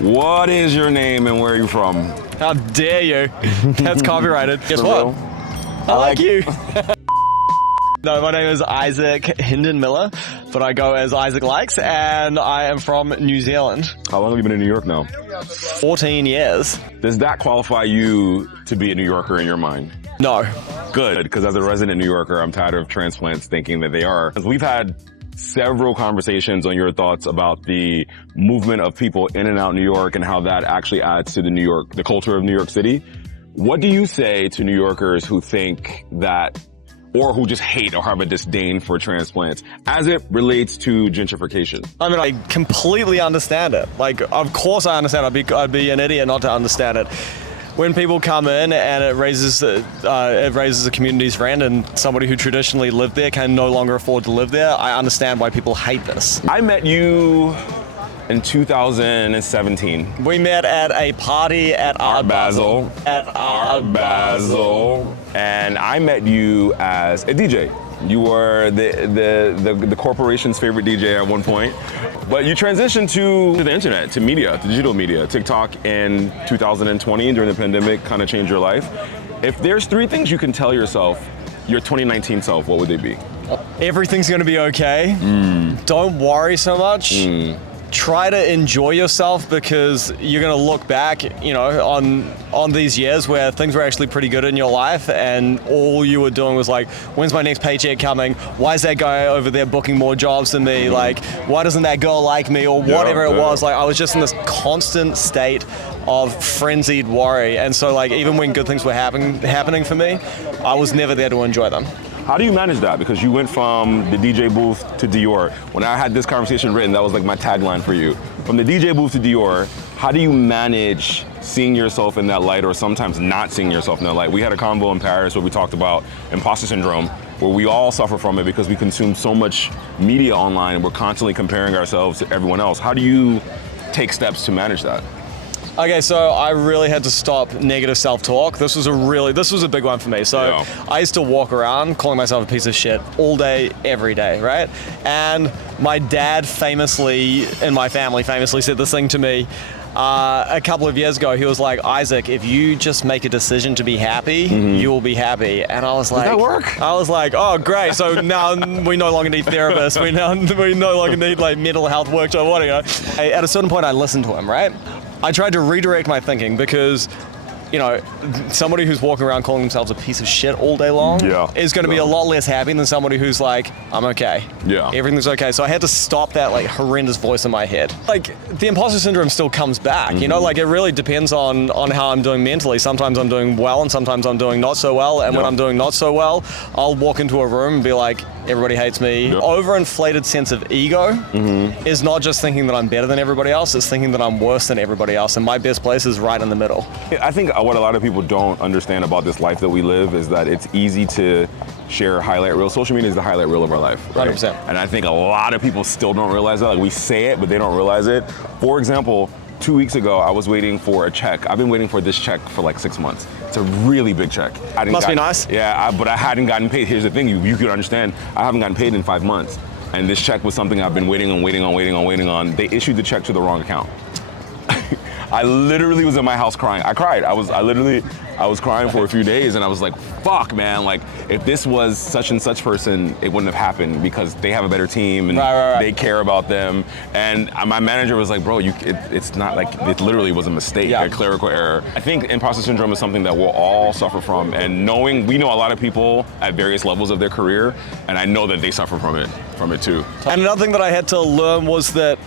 What is your name and where are you from? How dare you? That's copyrighted. Guess what? I like you. No, my name is Isaac Hinden Miller, but I go as Isaac Likes, and I am from New Zealand. How long have you been in New York now? 14 years. Does that qualify you to be a New Yorker in your mind? No. Good, because as a resident New Yorker, I'm tired of transplants thinking that they are. We've had several conversations on your thoughts about the movement of people in and out New York and how that actually adds to the culture of New York City. What do you say to New Yorkers who think that, or who just hate or have a disdain for transplants as it relates to gentrification? I mean, I completely understand it. Like, of course I understand. I'd be an idiot not to understand it. When people come in and it raises a community's rent and somebody who traditionally lived there can no longer afford to live there, I understand why people hate this. I met you in 2017. We met at a party at Art Basel. And I met you as a DJ. You were the corporation's favorite DJ at one point, but you transitioned to the internet, to media, to digital media. TikTok in 2020 during the pandemic kind of changed your life. If there's three things you can tell yourself, your 2019 self, what would they be? Everything's gonna be okay. Don't worry so much. Try to enjoy yourself, because you're gonna look back, on these years where things were actually pretty good in your life and all you were doing was like, when's my next paycheck coming? Why is that guy over there booking more jobs than me? Like, why doesn't that girl like me? Or whatever it was. Like, I was just in this constant state of frenzied worry. And so like, even when good things were happening for me, I was never there to enjoy them. How do you manage that? Because you went from the DJ booth to Dior. When I had this conversation written, that was like my tagline for you. From the DJ booth to Dior, how do you manage seeing yourself in that light, or sometimes not seeing yourself in that light? We had a convo in Paris where we talked about imposter syndrome, where we all suffer from it because we consume so much media online and we're constantly comparing ourselves to everyone else. How do you take steps to manage that? Okay, so I really had to stop negative self-talk. This was a big one for me. So I used to walk around calling myself a piece of shit all day, every day, right? And my dad in my family famously said this thing to me a couple of years ago. He was like, Isaac, if you just make a decision to be happy, you will be happy. And I was like, does that work? I was like, oh, great. So now we no longer need therapists. We no longer need like mental health workshop, whatever. At a certain point, I listened to him, right? I tried to redirect my thinking, because, somebody who's walking around calling themselves a piece of shit all day long is going to be a lot less happy than somebody who's like, I'm okay. Yeah. Everything's okay. So I had to stop that like horrendous voice in my head. Like, the imposter syndrome still comes back, like it really depends on how I'm doing mentally. Sometimes I'm doing well and sometimes I'm doing not so well. And when I'm doing not so well, I'll walk into a room and be like, everybody hates me. Overinflated sense of ego is not just thinking that I'm better than everybody else, it's thinking that I'm worse than everybody else, and my best place is right in the middle. I think what a lot of people don't understand about this life that we live is that it's easy to share highlight reel. Social media is the highlight reel of our life, right? 100%. And I think a lot of people still don't realize that. Like, we say it, but they don't realize it. For example, 2 weeks ago, I was waiting for a check. I've been waiting for this check for like 6 months. It's a really big check. Must be nice. Yeah, but I hadn't gotten paid. Here's the thing, you can understand, I haven't gotten paid in 5 months. And this check was something I've been waiting on. They issued the check to the wrong account. I literally was in my house crying. I cried. I was crying for a few days, and I was like, fuck, man. Like, if this was such and such person, it wouldn't have happened, because they have a better team and they care about them. And my manager was like, bro, it's not like, it literally was a mistake, a clerical error. I think imposter syndrome is something that we'll all suffer from, and we know a lot of people at various levels of their career, and I know that they suffer from it too. And another thing that I had to learn was that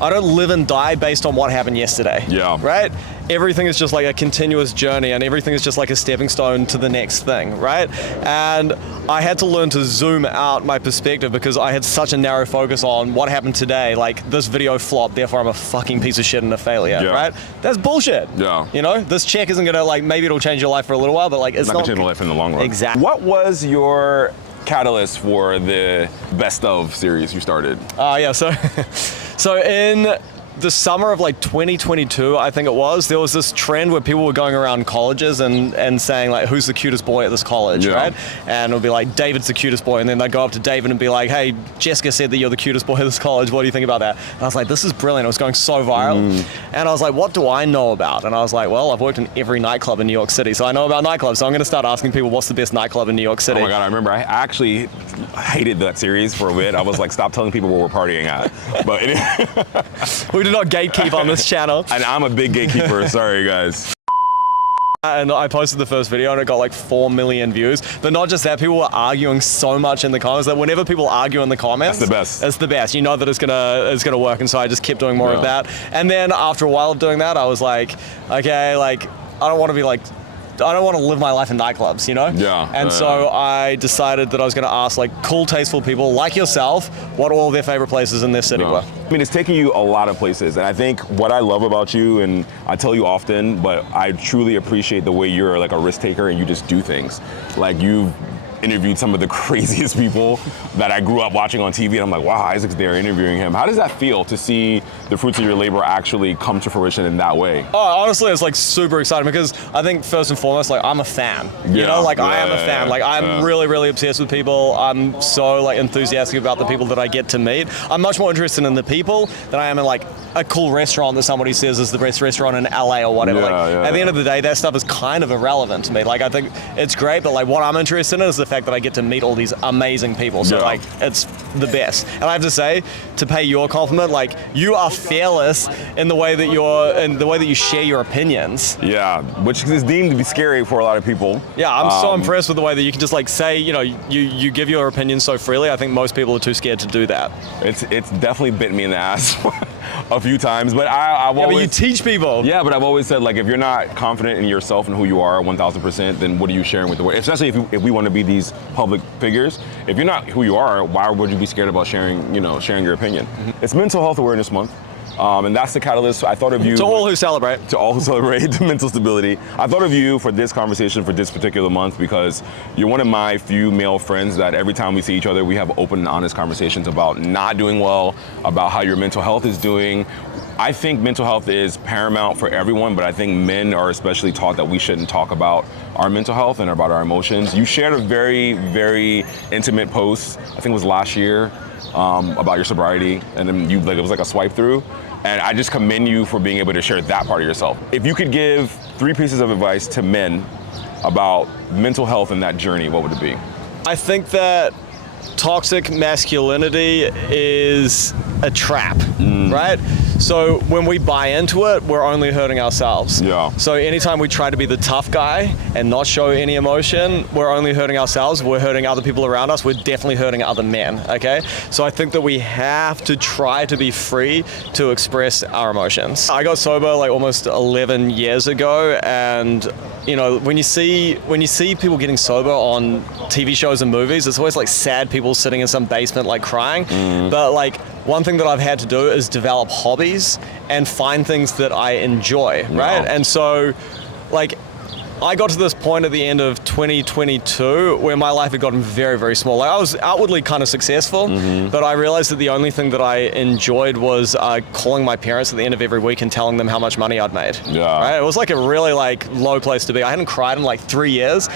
I don't live and die based on what happened yesterday. Yeah. Right? Everything is just like a continuous journey, and everything is just like a stepping stone to the next thing, right? And I had to learn to zoom out my perspective, because I had such a narrow focus on what happened today. Like, this video flopped, therefore I'm a fucking piece of shit and a failure, right? That's bullshit. Yeah. This check isn't gonna, maybe it'll change your life for a little while, but it's not gonna change your life in the long run. Exactly. What was your catalyst for the Best Of series you started? So in the summer of like 2022, I think it was, there was this trend where people were going around colleges and saying like, who's the cutest boy at this college, right? And it would be like, David's the cutest boy. And then they'd go up to David and be like, hey, Jessica said that you're the cutest boy at this college. What do you think about that? And I was like, this is brilliant. It was going so viral. And I was like, what do I know about? And I was like, well, I've worked in every nightclub in New York City, so I know about nightclubs. So I'm going to start asking people, what's the best nightclub in New York City? Oh my God, I remember. I actually hated that series for a bit. I was like, stop telling people where we're partying at. But we do not gatekeep on this channel. And I'm a big gatekeeper. Sorry, guys. And I posted the first video and it got like 4 million views. But not just that, people were arguing so much in the comments that whenever people argue in the comments, that's the best. It's the best. You know that it's gonna work. And so I just kept doing more of that. And then after a while of doing that, I was like, okay, like I don't want to live my life in nightclubs, you know? Yeah. And so I decided that I was going to ask like cool, tasteful people like yourself what all their favorite places in their city were. I mean, it's taking you a lot of places. And I think what I love about you, and I tell you often, but I truly appreciate the way you're like a risk taker and you just do things. Like you've interviewed some of the craziest people that I grew up watching on TV, and I'm like, wow, Isaac's there interviewing him. How does that feel to see the fruits of your labor actually come to fruition in that way? Oh, honestly, it's like super exciting because I think first and foremost, like I'm a fan. You know, like I am a fan. Like I'm really, really obsessed with people. I'm so like enthusiastic about the people that I get to meet. I'm much more interested in the people than I am in like a cool restaurant that somebody says is the best restaurant in LA or whatever. At the end of the day, that stuff is kind of irrelevant to me. Like I think it's great, but like what I'm interested in is the fact that I get to meet all these amazing people. So like it's the best. And I have to say, to pay your compliment, like you are fearless in the way that you share your opinions. Yeah, which is deemed to be scary for a lot of people. Yeah, I'm so impressed with the way that you can just like say, you know, you give your opinion so freely. I think most people are too scared to do that. It's definitely bit me in the ass a few times, but I've always... but you teach people. Yeah, but I've always said, like, if you're not confident in yourself and who you are 1,000%, then what are you sharing with the world? Especially if we want to be these public figures. If you're not who you are, why would you be scared about sharing your opinion? It's Mental Health Awareness Month. And that's the catalyst. I thought of you... To all who celebrate. To all who celebrate mental stability. I thought of you for this conversation for this particular month because you're one of my few male friends that every time we see each other, we have open and honest conversations about not doing well, about how your mental health is doing. I think mental health is paramount for everyone, but I think men are especially taught that we shouldn't talk about our mental health and about our emotions. You shared a very, very intimate post, I think it was last year, about your sobriety, and then it was like a swipe through. And I just commend you for being able to share that part of yourself. If you could give 3 pieces of advice to men about mental health and that journey, what would it be? I think that toxic masculinity is a trap, right? So when we buy into it, we're only hurting ourselves. Yeah. So anytime we try to be the tough guy and not show any emotion, we're only hurting ourselves. We're hurting other people around us. We're definitely hurting other men, okay? So I think that we have to try to be free to express our emotions. I got sober like almost 11 years ago, and you know, when you see people getting sober on TV shows and movies, it's always like sad people sitting in some basement like crying. But like one thing that I've had to do is develop hobbies and find things that I enjoy, right? And so like I got to this point at the end of 2022 where my life had gotten very, very small. Like I was outwardly kind of successful, but I realized that the only thing that I enjoyed was calling my parents at the end of every week and telling them how much money I'd made. Right? It was like a really like low place to be. I hadn't cried in like 3 years,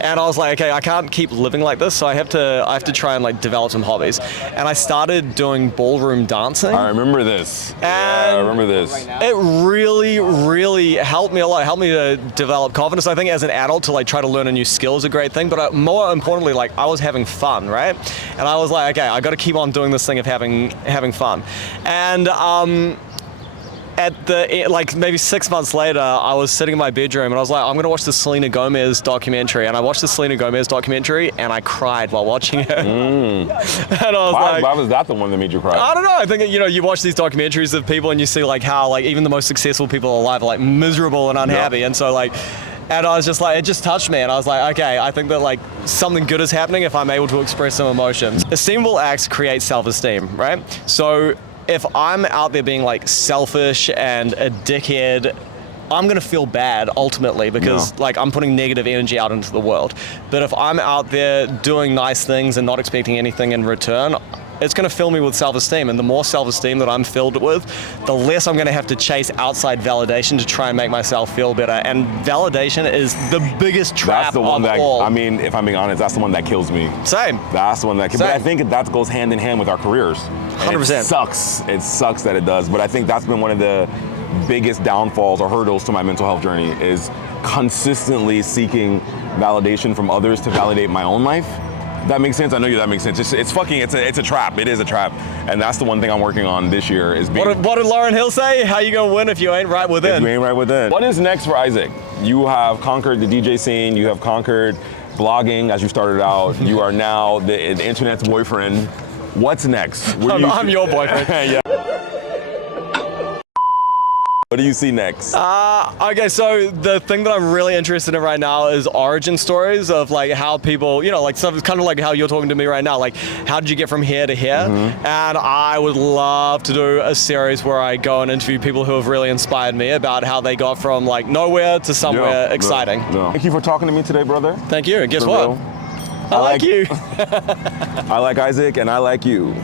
and I was like, okay, I can't keep living like this, so I have to try and like develop some hobbies. And I started doing ballroom dancing. I remember this. And I remember this. It really, really helped me a lot. It helped me to develop confidence. I think as an adult to like try to learn a new skill is a great thing, but more importantly, like I was having fun, right? And I was like, okay, I got to keep on doing this thing of having fun. And at the like maybe 6 months later, I was sitting in my bedroom and I was like, I'm gonna watch the Selena Gomez documentary. And I watched the Selena Gomez documentary and I cried while watching it. And I was why was that the one that made you cry? I don't know. I think, you know, you watch these documentaries of people and you see like how like even the most successful people alive are like miserable and unhappy. And so like, and I was just like, it just touched me, and I was like, okay, I think that like something good is happening if I'm able to express some emotions. Esteemable acts create self-esteem, right? So if I'm out there being like selfish and a dickhead, I'm gonna feel bad ultimately because like I'm putting negative energy out into the world. But if I'm out there doing nice things and not expecting anything in return, it's going to fill me with self-esteem. And the more self-esteem that I'm filled with, the less I'm going to have to chase outside validation to try and make myself feel better. And validation is the biggest trap That's the one of that, all. I mean, if I'm being honest, that's the one that kills me. Same. That's the one that kills me. But I think that goes hand in hand with our careers. And 100%. It sucks. It sucks that it does. But I think that's been one of the biggest downfalls or hurdles to my mental health journey is consistently seeking validation from others to validate my own life. That makes sense. I know that makes sense. It's a trap. It is a trap, and that's the one thing I'm working on this year is being. What did Lauryn Hill say? How you gonna win if you ain't right within? If you ain't right within. What is next for Isaac? You have conquered the DJ scene. You have conquered blogging as you started out. You are now the internet's boyfriend. What's next? I'm your boyfriend. Yeah. What do you see next? Okay, so the thing that I'm really interested in right now is origin stories of like how people, like stuff. It's kind of like how you're talking to me right now. Like, how did you get from here to here? Mm-hmm. And I would love to do a series where I go and interview people who have really inspired me about how they got from like nowhere to somewhere exciting. Yeah. Thank you for talking to me today, brother. Thank you. And guess For what? real. I like you. I like Isaac, and I like you.